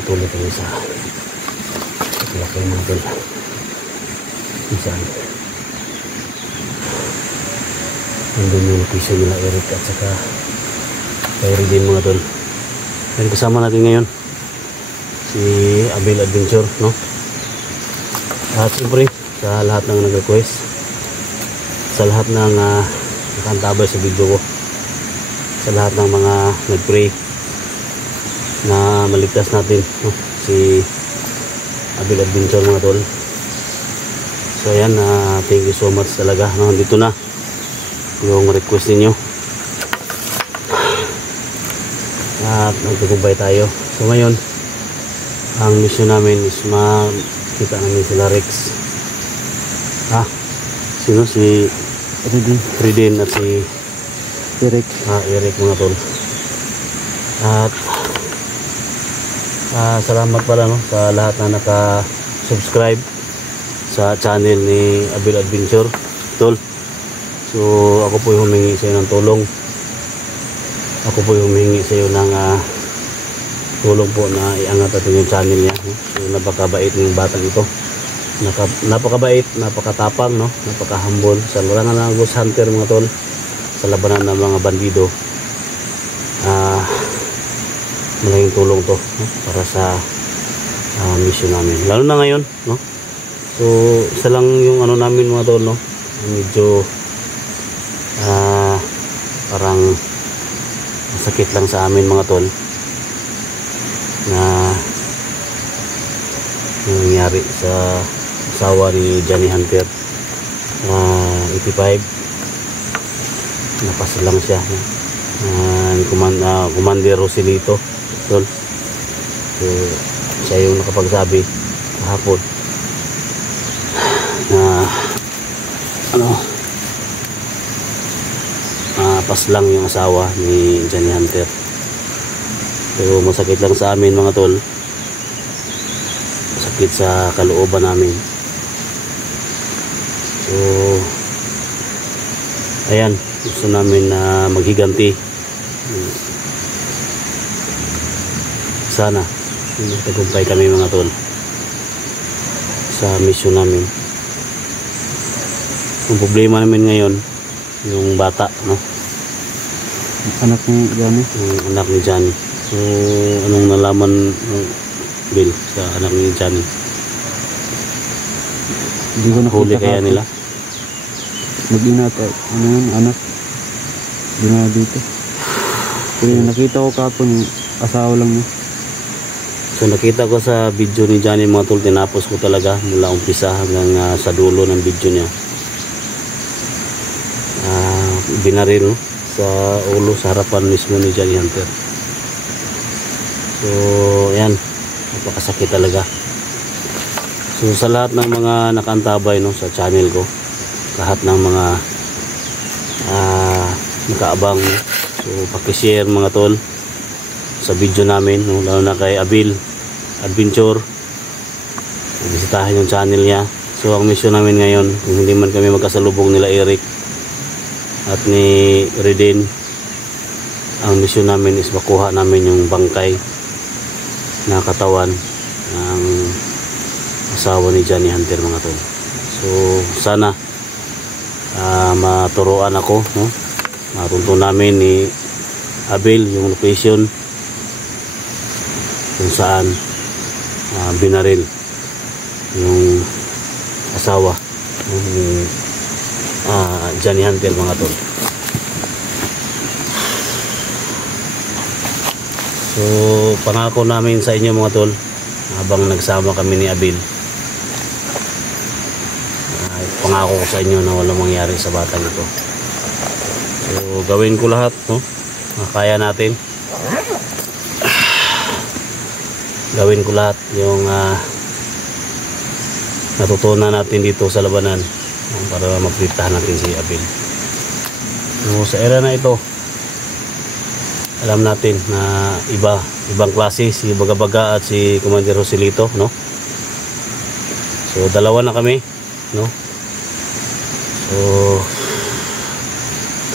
Patuloy kayo sa laki mga tol. Isang nandun yung location nila Eric at saka Kyrie din mga tol. Yan kasama natin ngayon si Abel Adventure, no? At siyempre sa lahat ng nag-request, sa lahat ng nakantabay sa video ko, sa lahat ng mga nag-pray na maligtas natin, no? Si Abel Adventure mga tol. So ayan, thank you so much talaga, no? Dito na yung request ninyo at magtagumpay tayo. So ngayon ang mission namin is makita namin sila Rex, sino si Riden at si Eric, Eric mga tol. At salamat pala, no, sa lahat na naka-subscribe sa channel ni Abel Adventure tol. So ako po yung humingi sa iyo ng tulong. Ako po yung humingi sa iyo ng tulong po na iangat natin yung channel niya, no? So napakabait ng batang ito. Napakabait, napakatapang, no? Napaka-humble. Sa larangan ng ghost hunter mga tol, sa labanan ng mga bandido. Malaking tulong to, no? Para sa mission namin. Lalo na ngayon, no? So isa lang yung ano namin mga tol, no? Medyo parang sakit lang sa amin mga tol na nangyari sa asawa ni Johnny Hunter. 85 napasilang siya, Commander Rosilito tol. So siya yung nakapagsabi kahapon na pas lang yung asawa ni Johnny Hunter. So masakit lang sa amin mga tol, masakit sa kalooban namin. So ayan, gusto namin na maghiganti. Sana tagumpay kami mga tol sa mission namin. Ang problema namin ngayon yung bata, no? Anak ni Johnny. Anak ni Johnny. So anong nalaman Bill sa anak ni Johnny? Hindi ko nakita. Huli kaya nila? Mag-ingat anak. Hindi na dito. Pero nakita ko kapon yung asawa lang niya. So nakita ko sa video ni Johnny mga tol, tinapos ko talaga mula umpisa hanggang sa dulo ng video niya. Binaril, no? Sa ulo, sa harapan mismo ni Johnny Hunter. So ayan, napakasakit talaga. So sa lahat ng mga nakaantabay, no, sa channel ko, lahat ng mga nakaabang, no? So pakishare mga tol sa video namin, no? Lalo na kay Abel Adventure, bisitahin yung channel niya. So ang mission namin ngayon, kung hindi man kami magkasalubong nila Eric at ni Reden, ang mission namin is makuha namin yung bangkay na katawan ng asawa ni Johnny Hunter mga tol. So sana maturuan ako, no? Matunto namin ni Abel yung location kung saan binaril yung asawa ni Johnny Hunter mga tol. So pangako namin sa inyo mga tol, habang nagsama kami ni Abel, pangako ko sa inyo na walang mangyari sa batang ito. So gawin ko lahat, no? Kaya natin. Gawin ko lahat yung natutunan natin dito sa labanan para mapilitahan natin si Abel. So, sa era na ito, alam natin na ibang klase si Bagabaga at si Commander Rosilito, no? So dalawa na kami, no? So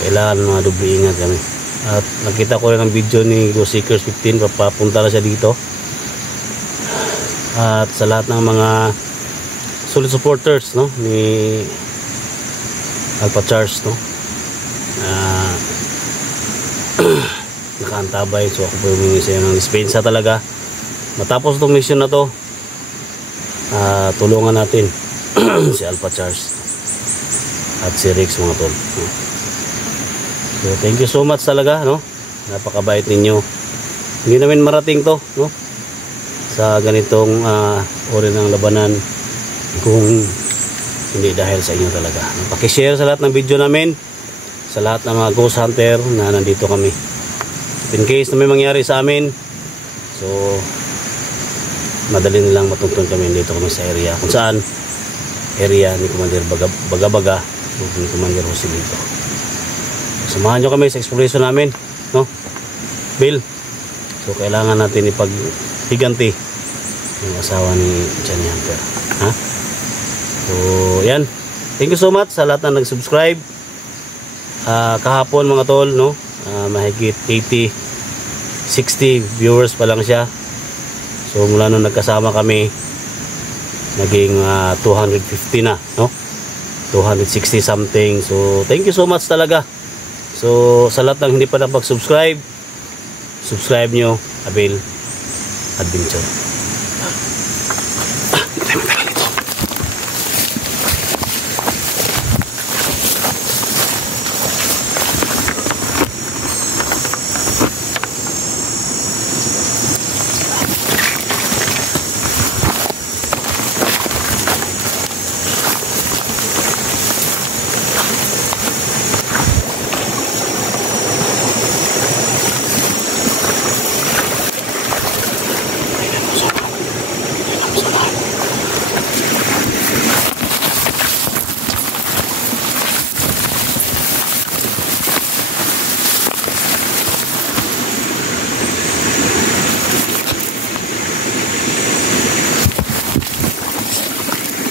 kailangan mga doble ingat kami. At nakita ko rin ang video ni Go Seekers 15, papunta na siya dito. At sa lahat ng mga solid supporters, no, ni Alpha Charles, no, nakaantabay. So ako po humingi sa ng dispensa talaga. Matapos itong mission na to, tulungan natin si Alpha Charles at si Rex, mga tol, no? So thank you so much talaga, no, napakabait ninyo. Hindi namin marating to, no, sa ganitong uri ng labanan kung hindi dahil sa inyo talaga. Pakishare sa lahat ng video namin, sa lahat ng mga ghost hunter na nandito kami. In case na may mangyari sa amin, so madali nilang matuntun kami. Dito kami sa area kung saan area ni Commander Baga o ni Commander Joselito. Samahan nyo kami sa exploration namin, no, Bill. So kailangan natin ipaghiganti yung asawa ni Johnny Hunter, ha? So yan, thank you so much sa lahat na nag-subscribe. Kahapon, mga tol, no, mahigit 60 viewers pa lang siya. So mula nung nagkasama kami, naging 250 na, no, 260 something. So thank you so much talaga. So sa lahat ng hindi pa napag-subscribe, subscribe nyo, Abel Adventure.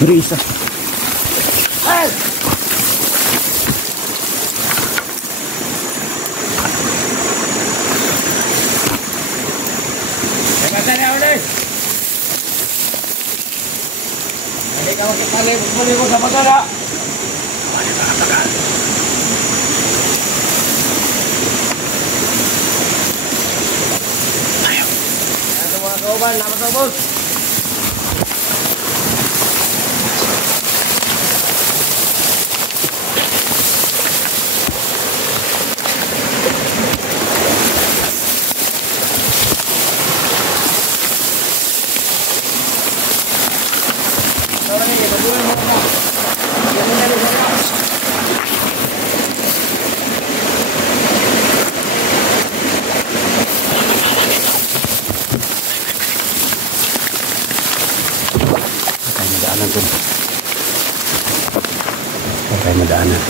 Risa. Ay! Magkano na ulit? Hindi ka makipali mo sa magkano. Wala ka tagal. Tayo. Ano mga kauban, naman sa boss. Patay madaanan.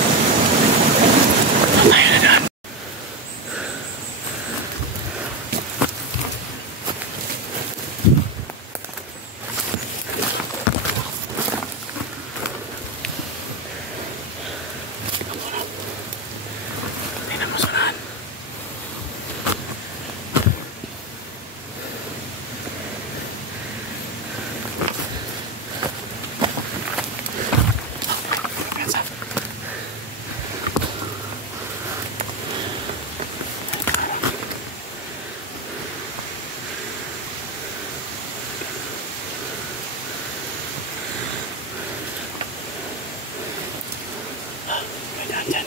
Dyan.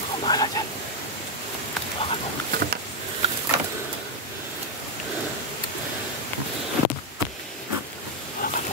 Ako bahala dyan. Baka mo. Baka mo.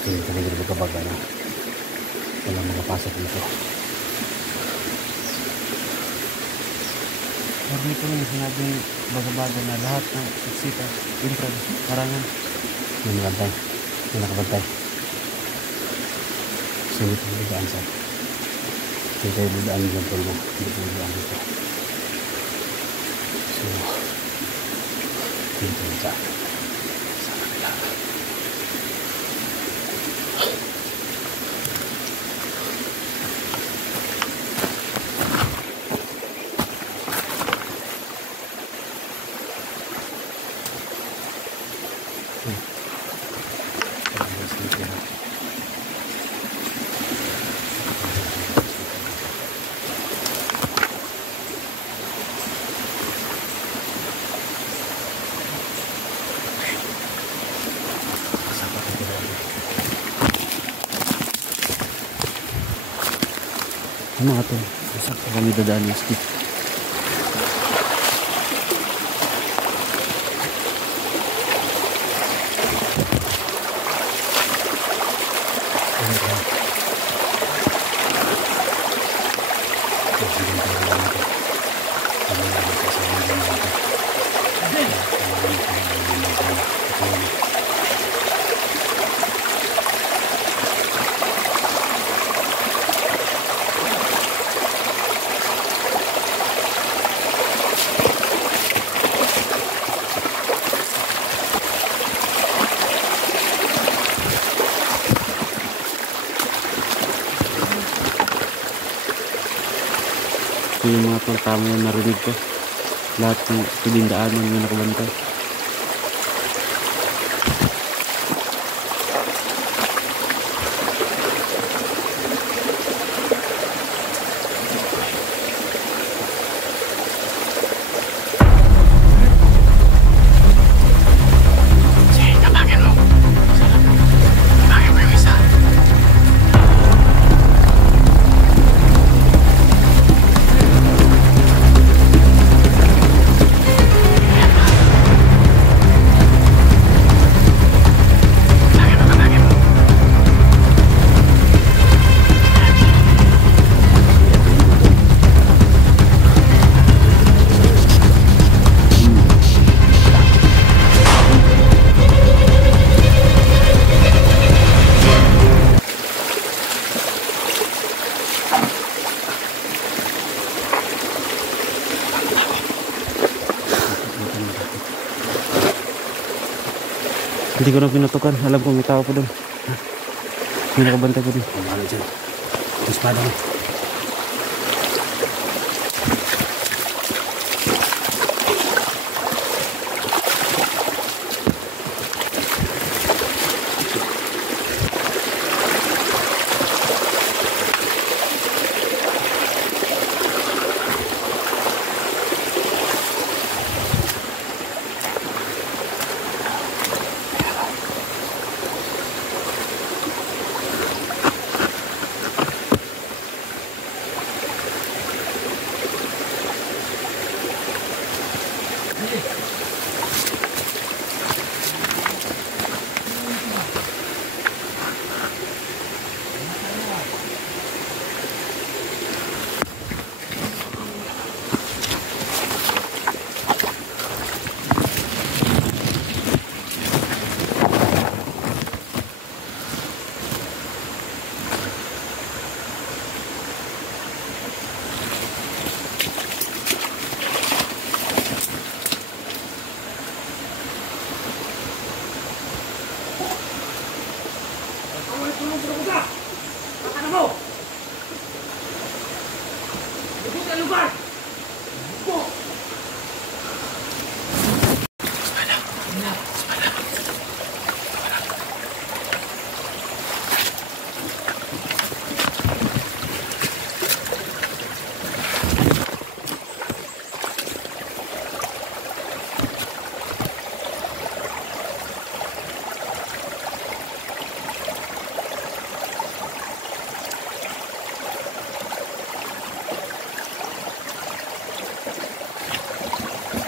tingin ka na magkabaga na walang makapasok dito. Marami ko rin sinabing baga-baga na lahat ng siksika, intrad, karangan. May nakabantay. May nakabantay. Sulit ang budaan sa. Hindi tayo budaan dyan po mo. Hindi tayo budaan dito. So, dito yun sa kanila. Ano nga ito? Saan pa kami dadaan yung stick? Yung mga pagtama yung narinig ko, lahat ng pinindaanan yung nakabantay. Hindi ko na pinatukan. Alam ko may tao ko doon. May nakabantay ko doon. Ano dyan? Espada mo.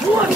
What?